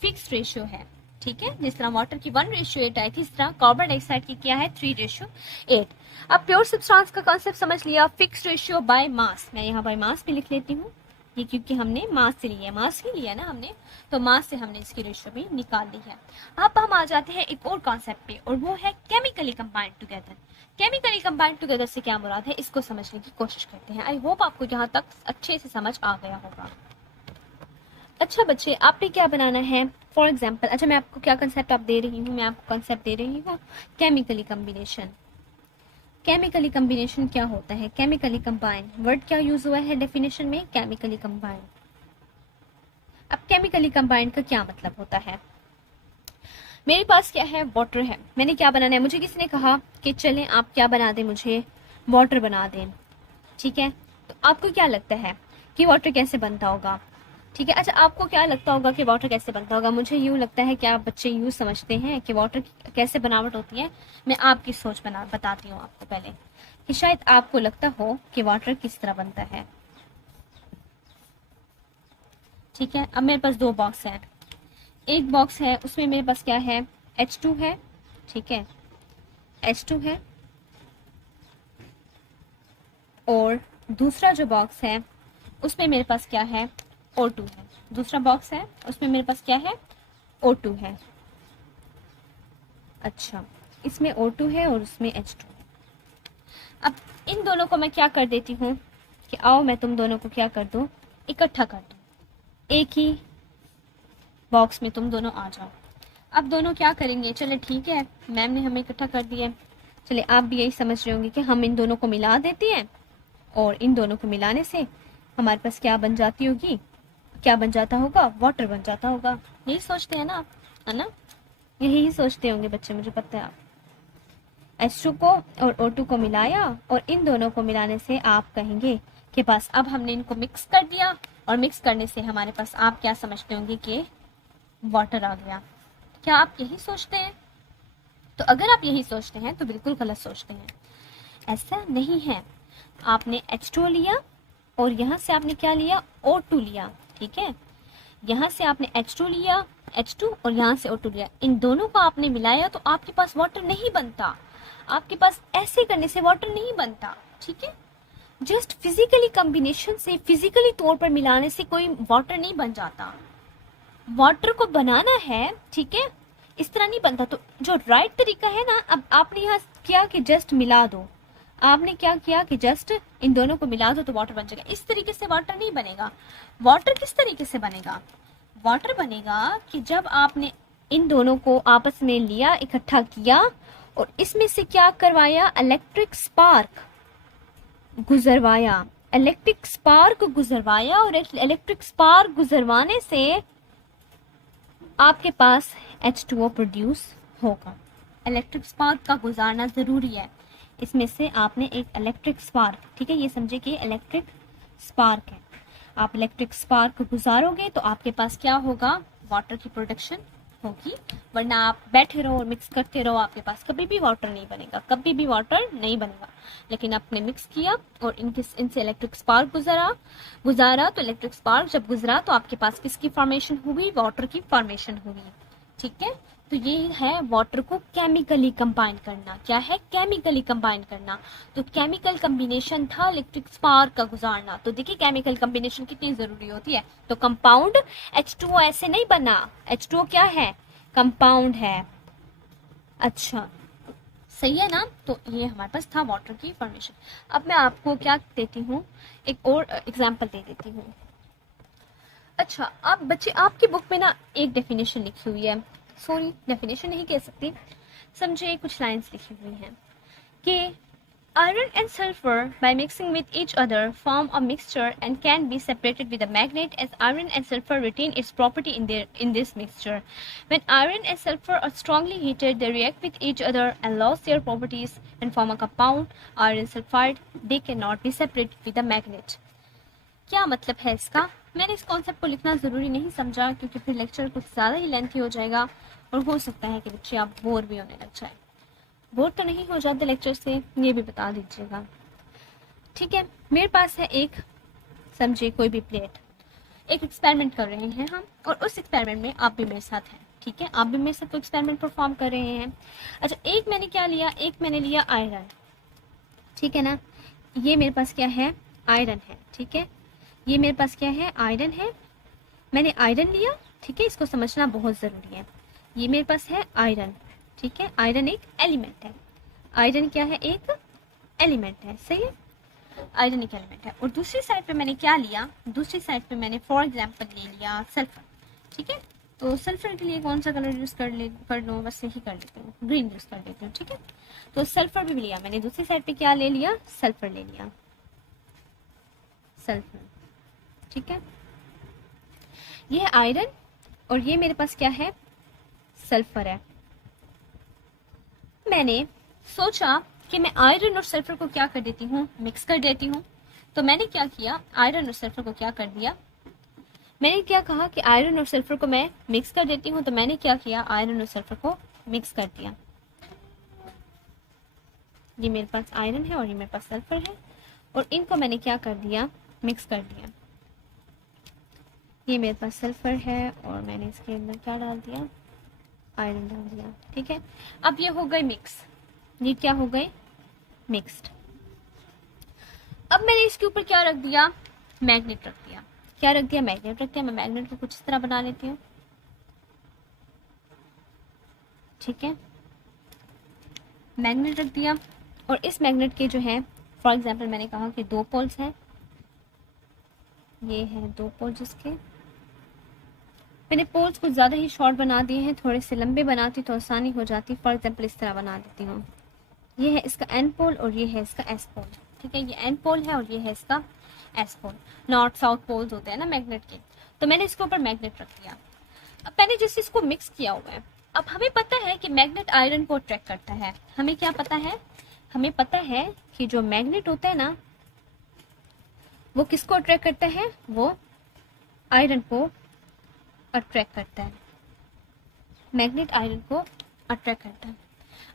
फिक्स रेशियो है, ठीक है। जिस तरह वाटर की 1:8 आई थी, इस तरह कार्बन डाइऑक्साइड की क्या है, 3:8। अब प्योर सब्सटेंस का कॉन्सेप्ट समझ लिया, फिक्स रेशियो बाय मास, मैं यहाँ बाय मास भी लिख लेती हूँ, ये क्योंकि हमने मास से लिया, मास ही लिया ना हमने, तो मास से हमने इसकी रेशियो भी निकाल ली है। अब हम आ जाते हैं एक और कॉन्सेप्ट पे, और वो है chemically combined together. Chemically combined together से क्या मुराद है, इसको समझने की कोशिश करते हैं। आई होप आपको यहाँ तक अच्छे से समझ आ गया होगा। अच्छा बच्चे, आपने क्या बनाना है, फॉर एग्जाम्पल, अच्छा मैं आपको क्या कंसेप्ट आप दे रही हूँ, मैं आपको कंसेप्ट दे रही हूँ केमिकली कम्बिनेशन। केमिकली कम्बिनेशन क्या होता है, केमिकली कंबाइन, वर्ड क्या यूज हुआ है डेफिनेशन में, केमिकली कंबाइन। अब केमिकली कंबाइन का क्या मतलब होता है, मेरे पास क्या है, वाटर है, मैंने क्या बनाना है, मुझे किसी ने कहा कि चलें आप क्या बना दें, मुझे वाटर बना दें, ठीक है। तो आपको क्या लगता है कि वाटर कैसे बनता होगा, ठीक है। अच्छा आपको क्या लगता होगा कि वाटर कैसे बनता होगा, मुझे यूँ लगता है कि आप बच्चे यूँ समझते हैं कि वाटर कैसे बनावट होती है। मैं आपकी सोच बताती हूँ आपको पहले, कि शायद आपको लगता हो कि वाटर किस तरह बनता है। ठीक है, अब मेरे पास दो बॉक्स हैं। एक बॉक्स है उसमें मेरे पास क्या है, H2 है, ठीक है, H2 है, और दूसरा जो बॉक्स है उसमें मेरे पास क्या है, O2 है। दूसरा बॉक्स है उसमें मेरे पास क्या है, O2 है। अच्छा, इसमें O2 है और उसमें H2 है। अब इन दोनों को मैं क्या कर देती हूँ कि आओ मैं तुम दोनों को क्या कर दूँ, इकट्ठा कर दूँ, एक ही बॉक्स में तुम दोनों आ जाओ। अब दोनों क्या करेंगे, चले ठीक है, मैम ने हमें इकट्ठा कर दिया, चले आप भी यही समझ रहे होंगे कि हम इन दोनों को मिला देते हैं और इन दोनों को मिलाने से हमारे पास क्या बन जाती होगी, क्या बन जाता होगा, वाटर बन जाता होगा। यही सोचते हैं ना आप, है ना, यही सोचते होंगे बच्चे, मुझे पता है। आप H2 को और O2 को मिलाया और इन दोनों को मिलाने से आप कहेंगे कि बस अब हमने इनको मिक्स कर दिया, और मिक्स करने से हमारे पास आप क्या समझते होंगे कि वाटर आ गया। क्या आप यही सोचते हैं? तो अगर आप यही सोचते हैं तो बिल्कुल गलत सोचते हैं, ऐसा नहीं है। आपने H2 लिया और यहाँ से आपने क्या लिया, O2 लिया, ठीक है, यहाँ से आपने H2 लिया, H2, और यहाँ से O2 लिया, इन दोनों को आपने मिलाया तो आपके पास वाटर नहीं बनता। आपके पास ऐसे करने से वाटर नहीं बनता, ठीक है। जस्ट फिजिकली कॉम्बिनेशन से, फिजिकली तौर पर मिलाने से कोई वाटर नहीं बन जाता। वाटर को बनाना है, ठीक है, इस तरह नहीं बनता। तो जो राइट तरीका है ना, अब आपने यहाँ किया कि जस्ट मिला दो, आपने क्या किया कि जस्ट इन दोनों को मिला दो तो वाटर बन जाएगा। इस तरीके से वाटर नहीं बनेगा। वाटर किस तरीके से बनेगा, वाटर बनेगा कि जब आपने इन दोनों को आपस में लिया, इकट्ठा किया और इसमें से क्या करवाया, इलेक्ट्रिक स्पार्क गुजरवाया, इलेक्ट्रिक स्पार्क गुजरवाया, और इलेक्ट्रिक स्पार्क गुजरवाने से आपके पास H2O प्रोड्यूस होगा। इलेक्ट्रिक स्पार्क का गुजारना ज़रूरी है। इसमें से आपने एक इलेक्ट्रिक स्पार्क, ठीक है, ये समझे कि इलेक्ट्रिक स्पार्क है, आप इलेक्ट्रिक स्पार्क गुजारोगे तो आपके पास क्या होगा, वाटर की प्रोडक्शन होगी। वरना आप बैठे रहो और मिक्स करते रहो, आपके पास कभी भी वाटर नहीं बनेगा, कभी भी वाटर नहीं बनेगा। लेकिन आपने मिक्स किया और इनसे इलेक्ट्रिक स्पार्क गुजारा, तो इलेक्ट्रिक स्पार्क जब गुजरा तो आपके पास किसकी फॉर्मेशन हुई, वाटर की फॉर्मेशन हुई, ठीक है। तो ये है वाटर को केमिकली कंबाइन करना। क्या है, केमिकली कंबाइन करना। तो केमिकल कम्बिनेशन था इलेक्ट्रिक स्पार्क का गुजारना। तो देखिए केमिकल कम्बिनेशन कितनी जरूरी होती है। तो कंपाउंड H2O ऐसे नहीं बना, H2O क्या है, कंपाउंड है। अच्छा, सही है ना। तो ये हमारे पास था वाटर की फॉर्मेशन। अब मैं आपको क्या देती हूँ, एक और एग्जाम्पल दे देती हूँ। अच्छा, अब बच्चे आपकी बुक में ना एक डेफिनेशन लिखी हुई है, सॉरी डेफिनेशन नहीं कह सकती, समझे, कुछ लाइंस लिखी हुई हैं कि iron and sulfur by mixing with each other form a mixture and can be separated with a magnet as iron and sulfur retain its property in this mixture. When iron and sulfur are strongly heated, they react with each other and lose their properties and form a compound, iron sulfide. They cannot be separated with a magnet. क्या मतलब है इसका? मैंने इस concept को लिखना ज़रूरी नहीं समझा क्योंकि फिर लेक्चर कुछ ज़्यादा ही लेंथी हो जाएगा और हो सकता है कि बच्चे आप बोर भी होने लग जाए। बोर तो नहीं हो जाते लेक्चर से, ये भी बता दीजिएगा, ठीक है। मेरे पास है एक, समझिए कोई भी प्लेट, एक एक्सपेरिमेंट कर रहे हैं हम, और उस एक्सपेरिमेंट में आप भी मेरे साथ हैं, ठीक है, आप भी मेरे साथ एक्सपेरिमेंट परफॉर्म कर रहे हैं। अच्छा, एक मैंने क्या लिया, एक मैंने लिया आयरन, ठीक है ना, ये मेरे पास क्या है, आयरन है, ठीक है, ये मेरे पास क्या है, आयरन है। मैंने आयरन लिया, ठीक है, इसको समझना बहुत ज़रूरी है। ये मेरे पास है आयरन, ठीक है, आयरन एक एलिमेंट है, आयरन क्या है, एक एलिमेंट है, सही है, आयरन एक एलिमेंट है। और दूसरी साइड पे मैंने क्या लिया, दूसरी साइड पे मैंने फॉर एग्जांपल ले लिया सल्फर, ठीक है। तो सल्फर के लिए कौन सा कलर यूज़ कर लो, बस यही कर लेती हूँ, ग्रीन यूज़ कर लेती हूँ, ठीक है। तो सल्फर भी लिया मैंने, दूसरी साइड पे क्या ले लिया, सल्फर ले लिया, सल्फर, ठीक है। ये है आयरन और ये मेरे पास क्या है, सल्फर है। मैंने सोचा कि मैं आयरन और सल्फर को क्या कर देती हूँ, मिक्स कर देती हूँ। तो मैंने क्या किया, आयरन और सल्फर को क्या कर दिया, मैंने क्या कहा कि आयरन और सल्फर को मैं मिक्स कर देती हूँ। तो मैंने क्या किया, आयरन और सल्फर को मिक्स कर दिया। ये मेरे पास आयरन है और ये मेरे पास सल्फर है और इनको मैंने क्या कर दिया, मिक्स कर दिया। ये मेरे पास सल्फर है और मैंने इसके अंदर क्या डाल दिया, आयरन डाल दिया। ठीक है, अब ये हो गए मिक्स, ये क्या हो गए, मिक्स्ड। अब मैंने इसके ऊपर क्या रख दिया, मैग्नेट रख दिया। क्या रख दिया, मैग्नेट रख दिया। मैं मैग्नेट को कुछ इस तरह बना लेती हूँ। ठीक है, मैग्नेट रख दिया और इस मैग्नेट के जो है, फॉर एग्जांपल मैंने कहा कि 2 पोल्स हैं, ये है 2 पोल्स इसके। मैंने पोल्स कुछ ज़्यादा ही शॉर्ट बना दिए हैं, थोड़े से लंबे बनाती तो आसानी हो जाती। फॉर एग्जांपल इस तरह बना देती हूँ। ये है इसका एन पोल और ये है इसका एस पोल। ठीक है, ये एन पोल है और ये है इसका S pole. North south poles होते हैं ना मैग्नेट के, तो मैंने इसके ऊपर मैग्नेट रख दिया। अब मैंने जिस इसको मिक्स किया हुआ है, अब हमें पता है कि मैग्नेट आयरन को अट्रैक्ट करता है। हमें क्या पता है, हमें पता है कि जो मैग्नेट होता है ना, वो किसको अट्रैक्ट करता है, वो आयरन को अट्रैक्ट करता है। मैग्नेट आयरन को अट्रैक्ट करता है।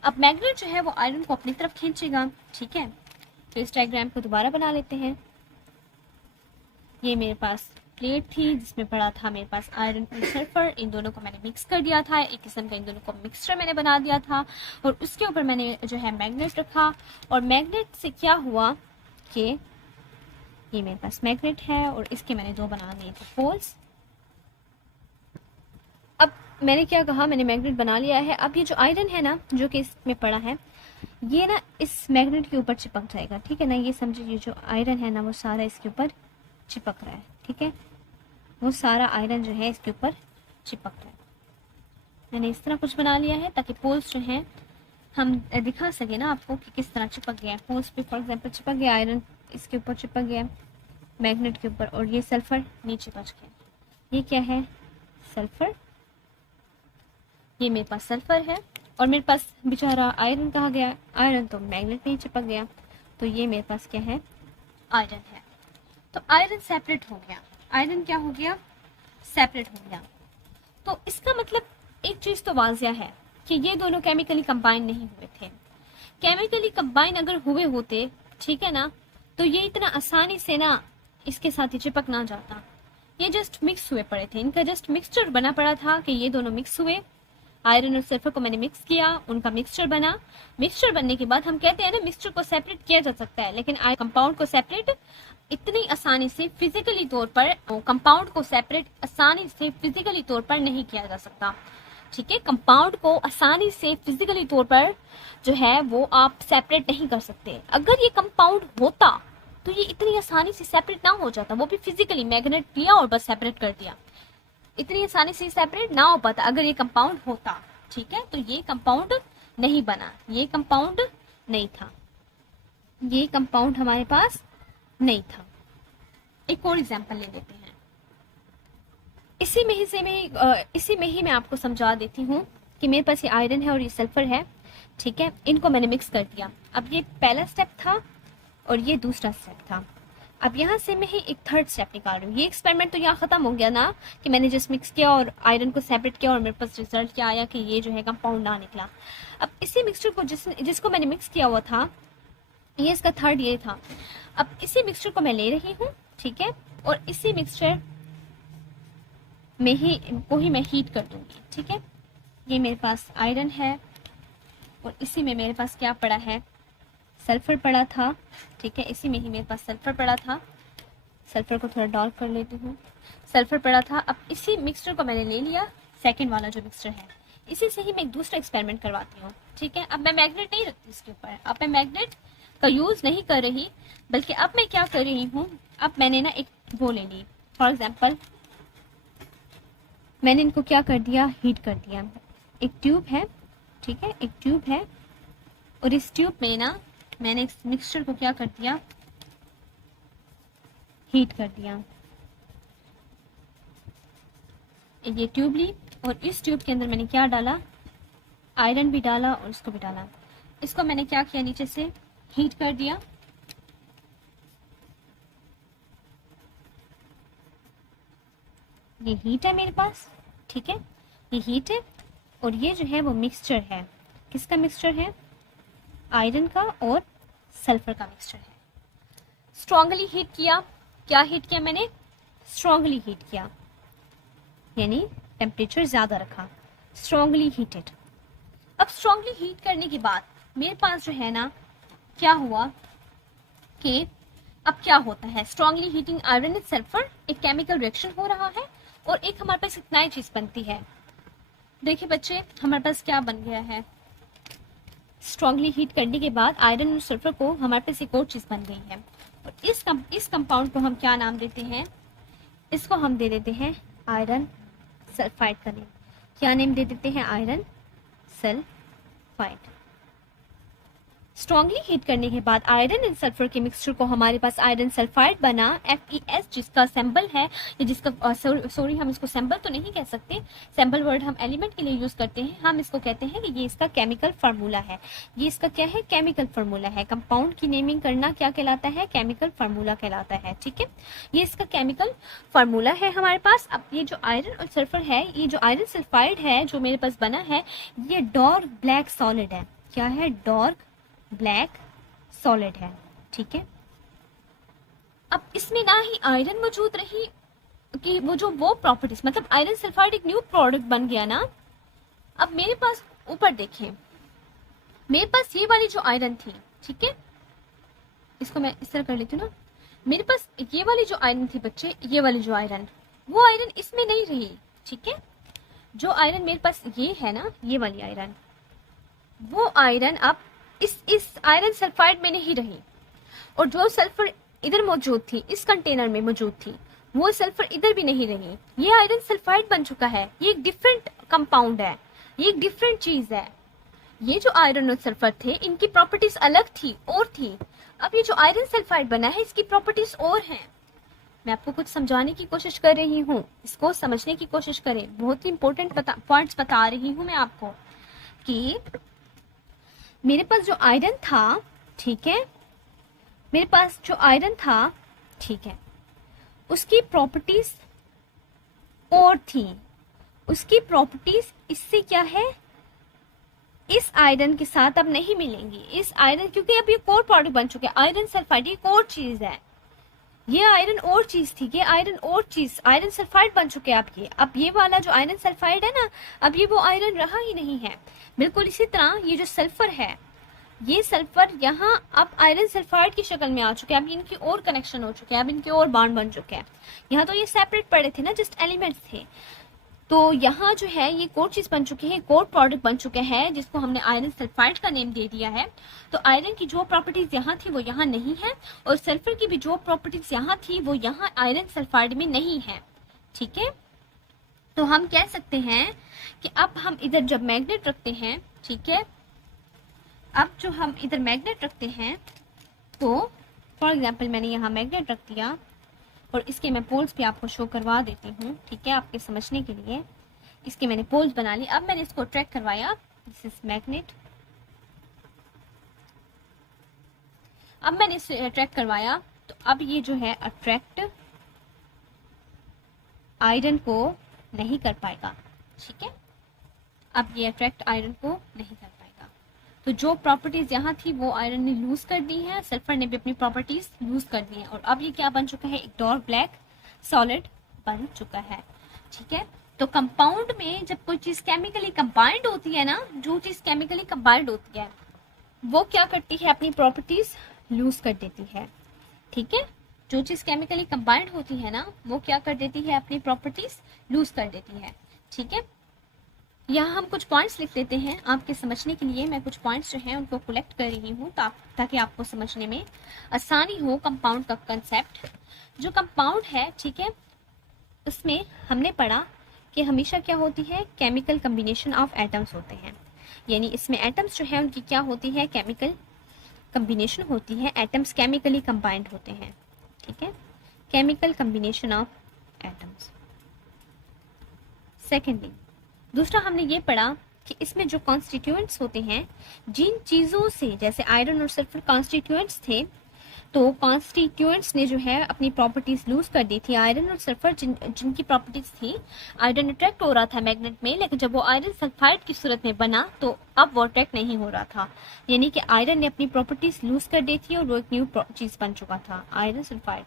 अब मैग्नेट जो है वो आयरन को अपनी तरफ खींचेगा। ठीक है, तो इस डायग्राम को दोबारा बना लेते हैं। ये मेरे पास प्लेट थी जिसमें पड़ा था मेरे पास आयरन और सल्फर, इन दोनों को मैंने मिक्स कर दिया था, एक किस्म का इन दोनों को मिक्सचर मैंने बना दिया था। और उसके ऊपर मैंने जो है मैग्नेट रखा, और मैग्नेट से क्या हुआ कि ये मेरे पास मैग्नेट है और इसके मैंने 2 बना दिए थे पोल्स। अब मैंने क्या कहा, मैंने मैग्नेट बना लिया है। अब ये जो आयरन है ना, जो कि इसमें पड़ा है, ये ना इस मैग्नेट के ऊपर चिपक जाएगा। ठीक है ना, ये समझिए ये जो आयरन है ना, वो सारा इसके ऊपर चिपक रहा है। ठीक है, वो सारा आयरन जो है इसके ऊपर चिपक रहा है। मैंने इस तरह कुछ बना लिया है ताकि पोल्स जो हैं हम दिखा सके ना आपको कि किस तरह चिपक गया है। पोल्स पे फॉर एग्जांपल चिपक गया आयरन, इसके ऊपर चिपक गया मैग्नेट के ऊपर, और ये सल्फर नीचे बच गया। ये क्या है, सल्फर। ये मेरे पास सल्फर है और मेरे पास बेचारा आयरन कहाँ गया, आयरन तो मैग्नेट में ही चिपक गया। तो ये मेरे पास क्या है, आयरन है। तो आयरन सेपरेट हो गया, आयरन क्या हो गया, सेपरेट हो गया। तो इसका मतलब एक चीज तो वाजिया है कि ये दोनों केमिकली कंबाइन नहीं हुए थे। केमिकली कंबाइन अगर हुए होते, ठीक है ना, तो ये इतना आसानी से ना इसके साथ ही चिपक ना जाता। ये जस्ट मिक्स हुए पड़े थे, इनका जस्ट मिक्सचर बना पड़ा था कि ये दोनों मिक्स हुए। आयरन और सल्फर को मैंने मिक्स किया, उनका मिक्सचर बना। मिक्सचर बनने के बाद हम कहते हैं ना मिक्सचर को सेपरेट किया जा सकता है, लेकिन कंपाउंड को सेपरेट इतनी आसानी से फिजिकली तौर पर, कंपाउंड को सेपरेट आसानी से फिजिकली तौर पर नहीं किया जा सकता। ठीक है, कंपाउंड को आसानी से फिजिकली तौर पर जो है वो आप सेपरेट नहीं कर सकते। अगर ये कंपाउंड होता तो ये इतनी आसानी से सेपरेट ना हो जाता, वो भी फिजिकली मैग्नेट लिया और बस सेपरेट कर दिया। इतनी आसानी से सेपरेट ना हो पाता अगर ये कंपाउंड होता। ठीक है, तो ये कंपाउंड नहीं बना, ये कंपाउंड नहीं था, ये कंपाउंड हमारे पास नहीं था। एक और एग्जांपल ले लेते हैं। इसी में ही मैं आपको समझा देती हूँ कि मेरे पास ये आयरन है और ये सल्फर है। ठीक है, इनको मैंने मिक्स कर दिया। अब ये पहला स्टेप था और ये दूसरा स्टेप था। अब यहाँ से मैं ही एक थर्ड स्टेप निकाल रही हूँ। ये एक्सपेरिमेंट तो यहाँ खत्म हो गया ना, कि मैंने जस्ट मिक्स किया और आयरन को सेपरेट किया और मेरे पास रिजल्ट क्या आया कि ये जो है कंपाउंड ना निकला। अब इसी मिक्सचर को जिसको मैंने मिक्स किया हुआ था, ये इसका थर्ड ये था। अब इसी मिक्सचर को मैं ले रही हूँ, ठीक है, और इसी मिक्सचर में ही मैं हीट कर दूंगी। ठीक है, ये मेरे पास आयरन है और इसी में मेरे पास क्या पड़ा है, सल्फर पड़ा था। ठीक है, इसी में ही मेरे पास सल्फर पड़ा था। सल्फर को थोड़ा डार्क कर लेती हूँ। सल्फर पड़ा था। अब इसी मिक्सचर को मैंने ले लिया, सेकंड वाला जो मिक्सचर है, इसी से ही मैं एक दूसरा एक्सपेरिमेंट करवाती हूँ। ठीक है, अब मैं मैग्नेट नहीं रखती इसके ऊपर, अब मैं मैग्नेट का यूज नहीं कर रही, बल्कि अब मैं क्या कर रही हूँ, अब मैंने ना एक वो ले ली। फॉर एग्जाम्पल मैंने इनको क्या कर दिया, हीट कर दिया। एक ट्यूब है, ठीक है, एक ट्यूब है, और इस ट्यूब में ना मैंने इस मिक्सचर को क्या कर दिया, हीट कर दिया। ये ट्यूब ली और इस ट्यूब के अंदर मैंने क्या डाला, आयरन भी डाला और इसको भी डाला। इसको मैंने क्या किया, नीचे से हीट कर दिया। ये हीट है मेरे पास, ठीक है, ये हीट है, और ये जो है वो मिक्सचर है। किसका मिक्सचर है, आयरन का और सल्फर का मिक्सचर है। स्ट्रांगली हीट किया। क्या हीट किया मैंने, स्ट्रांगली हीट किया। यानी टेम्परेचर ज़्यादा रखा, स्ट्रांगली हीटेड। अब स्ट्रांगली हीट करने के बाद मेरे पास जो है ना क्या हुआ कि अब क्या होता है, strongly heating iron and sulphur, एक केमिकल रिएक्शन हो रहा है और एक हमारे पास एक नई चीज बनती है। देखिए बच्चे, हमारे पास क्या बन गया है, स्ट्रांगली हीट करने के बाद आयरन और सल्फर को हमारे पास एक और चीज बन गई है। और इस कंपाउंड को हम क्या नाम देते हैं, इसको हम दे देते हैं आयरन सल्फाइड का नेम। क्या नेम दे देते हैं, आयरन सल्फाइड। स्ट्रांगली हीट करने के बाद आयरन एंड सल्फर के मिक्सचर को हमारे पास आयरन सल्फाइड बना, FeS जिसका सिंबल है, या जिसका सॉरी हम इसको सिंबल तो नहीं कह सकते, सिंबल वर्ड हम एलिमेंट के लिए यूज करते हैं, हम इसको कहते हैं कि ये इसका केमिकल फार्मूला है। ये इसका क्या है, केमिकल फार्मूला है। कंपाउंड की नेमिंग करना क्या कहलाता है, केमिकल फार्मूला कहलाता है। ठीक है, ये इसका केमिकल फार्मूला है हमारे पास। अब ये जो आयरन और सल्फर है, ये जो आयरन सल्फाइड है जो मेरे पास बना है, ये डार्क ब्लैक सॉलिड है। क्या है, डार्क ब्लैक सॉलिड है। ठीक है, अब इसमें ना ही आयरन मौजूद रही कि वो प्रॉपर्टीज, मतलब आयरन सल्फाइड एक न्यू प्रोडक्ट बन गया ना। अब मेरे पास ऊपर देखें, मेरे पास ये वाली जो आयरन थी, ठीक है, इसको मैं इस तरह कर लेती हूँ ना, मेरे पास ये वाली जो आयरन थी बच्चे, ये वाली जो आयरन, वो आयरन इसमें नहीं रही। ठीक है, जो आयरन मेरे पास ये है ना, ये वाली आयरन, वो आयरन अब इस आयरन सल्फाइड में नहीं रही, और जो सल्फर इधर मौजूद थी, इस कंटेनर में मौजूद थी, वो सल्फर इधर भी नहीं रही। ये आयरन सल्फाइड बन चुका है। ये एक डिफरेंट कंपाउंड है, ये एक डिफरेंट चीज है। ये जो आयरन और सल्फर थे, इनकी प्रॉपर्टीज अलग थी और थी। अब ये जो आयरन सल्फाइड बना है, इसकी प्रॉपर्टीज और हैं। मैं आपको कुछ समझाने की कोशिश कर रही हूँ, इसको समझने की कोशिश करें। बहुत ही इंपॉर्टेंट पॉइंट्स बता रही हूँ मैं आपको कि मेरे पास जो आयरन था, ठीक है, मेरे पास जो आयरन था, ठीक है, उसकी प्रॉपर्टीज और थी। उसकी प्रॉपर्टीज इससे क्या है, इस आयरन के साथ अब नहीं मिलेंगी। इस आयरन, क्योंकि अब ये कोर प्रोडक्ट बन चुके हैं, आयरन सल्फाइड एक और चीज है, ये आयरन और चीज थी, ये आयरन और चीज, आयरन सल्फाइड बन चुके हैं अब ये वाला जो आयरन सल्फाइड है ना, अब ये वो आयरन रहा ही नहीं है। बिल्कुल इसी तरह ये जो सल्फर है, ये सल्फर यहाँ अब आयरन सल्फाइड की शक्ल में आ चुके हैं। अब इनकी और कनेक्शन हो चुके हैं, अब इनके और बॉन्ड बन चुके हैं। यहाँ तो ये सेपरेट पड़े थे ना, जस्ट एलिमेंट्स थे, तो यहाँ जो है ये कोर चीज बन चुके हैं, कोर प्रोडक्ट बन चुके हैं, जिसको हमने आयरन सल्फाइड का नेम दे दिया है। तो आयरन की जो प्रॉपर्टीज यहाँ थी वो यहाँ नहीं है, और सल्फर की भी जो प्रॉपर्टीज यहाँ थी वो यहाँ आयरन सल्फाइड में नहीं है। ठीक है, तो हम कह सकते हैं कि अब हम इधर जब मैग्नेट रखते हैं, ठीक है, अब जो हम इधर मैग्नेट रखते हैं, तो फॉर एग्जाम्पल मैंने यहाँ मैग्नेट रख दिया, और इसके मैं पोल्स भी आपको शो करवा देती हूँ, ठीक है, आपके समझने के लिए। इसके मैंने पोल्स बना ली। अब मैंने इसको अट्रैक्ट करवाया, दिस इज मैग्नेट। अब मैंने इसे अट्रैक्ट करवाया, तो अब ये जो है अट्रैक्ट आयरन को नहीं कर पाएगा। ठीक है, अब ये अट्रैक्ट आयरन को नहीं कर पाएगा। तो जो प्रॉपर्टीज यहाँ थी वो आयरन ने लूज कर दी है, सल्फर ने भी अपनी प्रॉपर्टीज लूज कर दी है, और अब ये क्या बन चुका है, एक डार्क ब्लैक सॉलिड बन चुका है। ठीक है, तो कंपाउंड में जब कोई चीज केमिकली कंबाइंड होती है ना, जो चीज केमिकली कंबाइंड होती है वो क्या करती है, अपनी प्रॉपर्टीज लूज कर देती है। ठीक है, जो चीज केमिकली कंबाइंड होती है ना, वो क्या कर देती है, अपनी प्रॉपर्टीज लूज कर देती है। ठीक है, यहाँ हम कुछ पॉइंट्स लिख लेते हैं आपके समझने के लिए। मैं कुछ पॉइंट्स जो हैं उनको कलेक्ट कर रही हूँ ताकि आपको समझने में आसानी हो कंपाउंड का कंसेप्ट। जो कंपाउंड है, ठीक है, उसमें हमने पढ़ा कि हमेशा क्या होती है, केमिकल कम्बिनेशन ऑफ एटम्स होते हैं। यानी इसमें एटम्स जो है उनकी क्या होती है, केमिकल कम्बिनेशन होती है, एटम्स केमिकली कंबाइंड होते हैं। ठीक है, chemical combination of atoms. Secondly, दूसरा हमने ये पढ़ा कि इसमें जो कॉन्स्टिट्यूएंट्स होते हैं, जिन चीज़ों से, जैसे आयरन और सल्फर कॉन्स्टिट्यूएंट्स थे, तो कॉन्स्टिट्यूएंट्स ने जो है अपनी प्रॉपर्टीज लूज कर दी थी। आयरन और सल्फर जिनकी प्रॉपर्टीज थी, आयरन अट्रैक्ट हो रहा था मैग्नेट में, लेकिन जब वो आयरन सल्फाइड की सूरत में बना तो अब वो अट्रैक्ट नहीं हो रहा था। यानी कि आयरन ने अपनी प्रॉपर्टीज लूज कर दी थी और वो एक न्यू चीज बन चुका था, iron sulphide.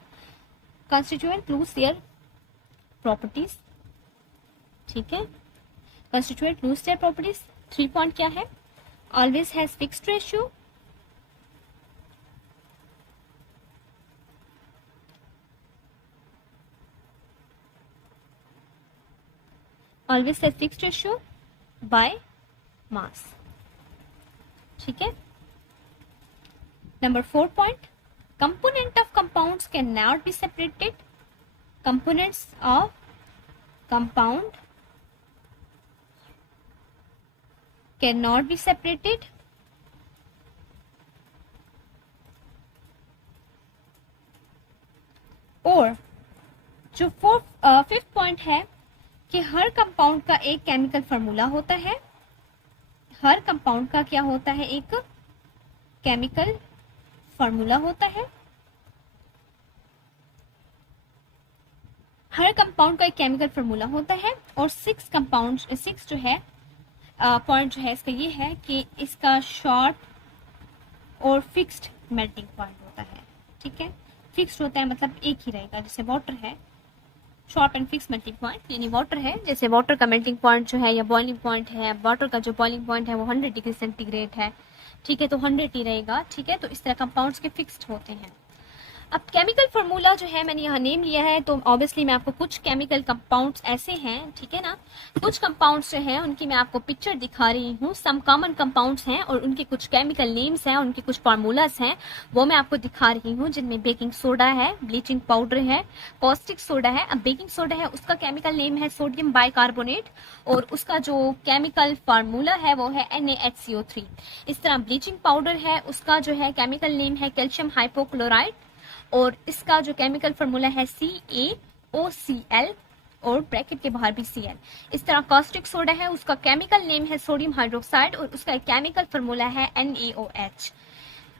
Constituent lose their properties ठीक है। Constituent lose their properties, 3 point क्या है? Always has fixed ratio, always has fixed ratio by मास, ठीक है। Number 4 point, component of compounds cannot be separated, components of compound cannot be separated, और जो 5th point है कि हर कंपाउंड का एक केमिकल फार्मूला होता है, हर कंपाउंड का क्या होता है? एक केमिकल फार्मूला होता है, हर कंपाउंड का एक केमिकल फार्मूला होता है। और 6 जो है पॉइंट जो है इसका ये है कि इसका शॉर्ट और फिक्स्ड मेल्टिंग पॉइंट होता है, ठीक है। फिक्स्ड होता है मतलब एक ही रहेगा, जैसे वाटर है, short and fix melting point, यानी वाटर है, जैसे वाटर का मेल्टिंग पॉइंट जो है या बॉइलिंग पॉइंट है, वाटर का जो बॉइलिंग पॉइंट है वो 100 डिग्री सेंटीग्रेड है, ठीक है, तो 100 ही रहेगा, ठीक है। तो इस तरह कंपाउंड्स के फिक्स्ड होते हैं। अब केमिकल फार्मूला जो है मैंने यहाँ नेम लिया है, तो ऑब्वियसली मैं आपको कुछ केमिकल कंपाउंड्स ऐसे हैं, ठीक है ना, कुछ कंपाउंड्स जो हैं उनकी मैं आपको पिक्चर दिखा रही हूँ, सम कॉमन कंपाउंड्स हैं और उनके कुछ केमिकल नेम्स हैं, उनके कुछ फार्मूलाज हैं, वो मैं आपको दिखा रही हूँ, जिनमें बेकिंग सोडा है, ब्लीचिंग पाउडर है, कॉस्टिक सोडा है। अब बेकिंग सोडा है उसका केमिकल नेम है सोडियम बाइकार्बोनेट और उसका जो केमिकल फार्मूला है वो है NaHCO3। इस तरह ब्लीचिंग पाउडर है उसका जो है केमिकल नेम है कैल्शियम हाइपोक्लोराइड और इसका जो केमिकल फार्मूला है CaOCl और ब्रैकेट के बाहर भी Cl। इस तरह कॉस्टिक सोडा है उसका केमिकल नेम है सोडियम हाइड्रोक्साइड और उसका केमिकल फार्मूला है NaOH।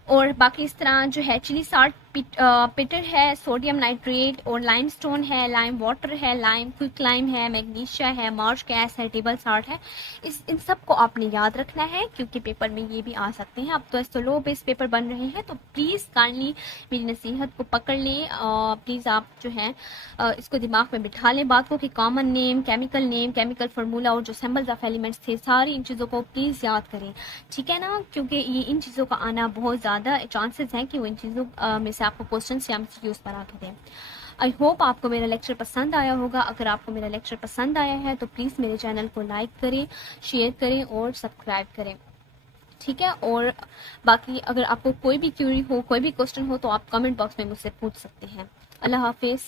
और बाकी इस तरह जो है चिली साल्ट पिटर है, सोडियम नाइट्रेट और लाइमस्टोन है, लाइम वाटर है, लाइम क्विक लाइम है, मैग्नीशिया है, मार्श गैस है, टेबल साल्ट है। इन सब को आपने याद रखना है क्योंकि पेपर में ये भी आ सकते हैं। अब तो ऐसे लो बेस पेपर बन रहे हैं, तो प्लीज़ काइंडली मेरी नसीहत को पकड़ लें। प्लीज़ आप जो है इसको दिमाग में बिठा लें बात को कि कॉमन नेम, केमिकल फार्मूला और जो सिंबल्स ऑफ एलिमेंट्स थे, सारी इन चीज़ों को प्लीज़ याद करें, ठीक है ना, क्योंकि ये इन चीज़ों का आना बहुत ज़्यादा चांसेस हैं कि वो इन चीज़ों में से आपको क्वेश्चन या एमसीक्यूज बना के दें। आई होप आपको मेरा लेक्चर पसंद आया होगा। अगर आपको मेरा लेक्चर पसंद आया है तो प्लीज़ मेरे चैनल को लाइक करें, शेयर करें और सब्सक्राइब करें, ठीक है। और बाकी अगर आपको कोई भी क्यूरी हो, कोई भी क्वेश्चन हो तो आप कमेंट बॉक्स में मुझसे पूछ सकते हैं। अल्लाह हाफिज़।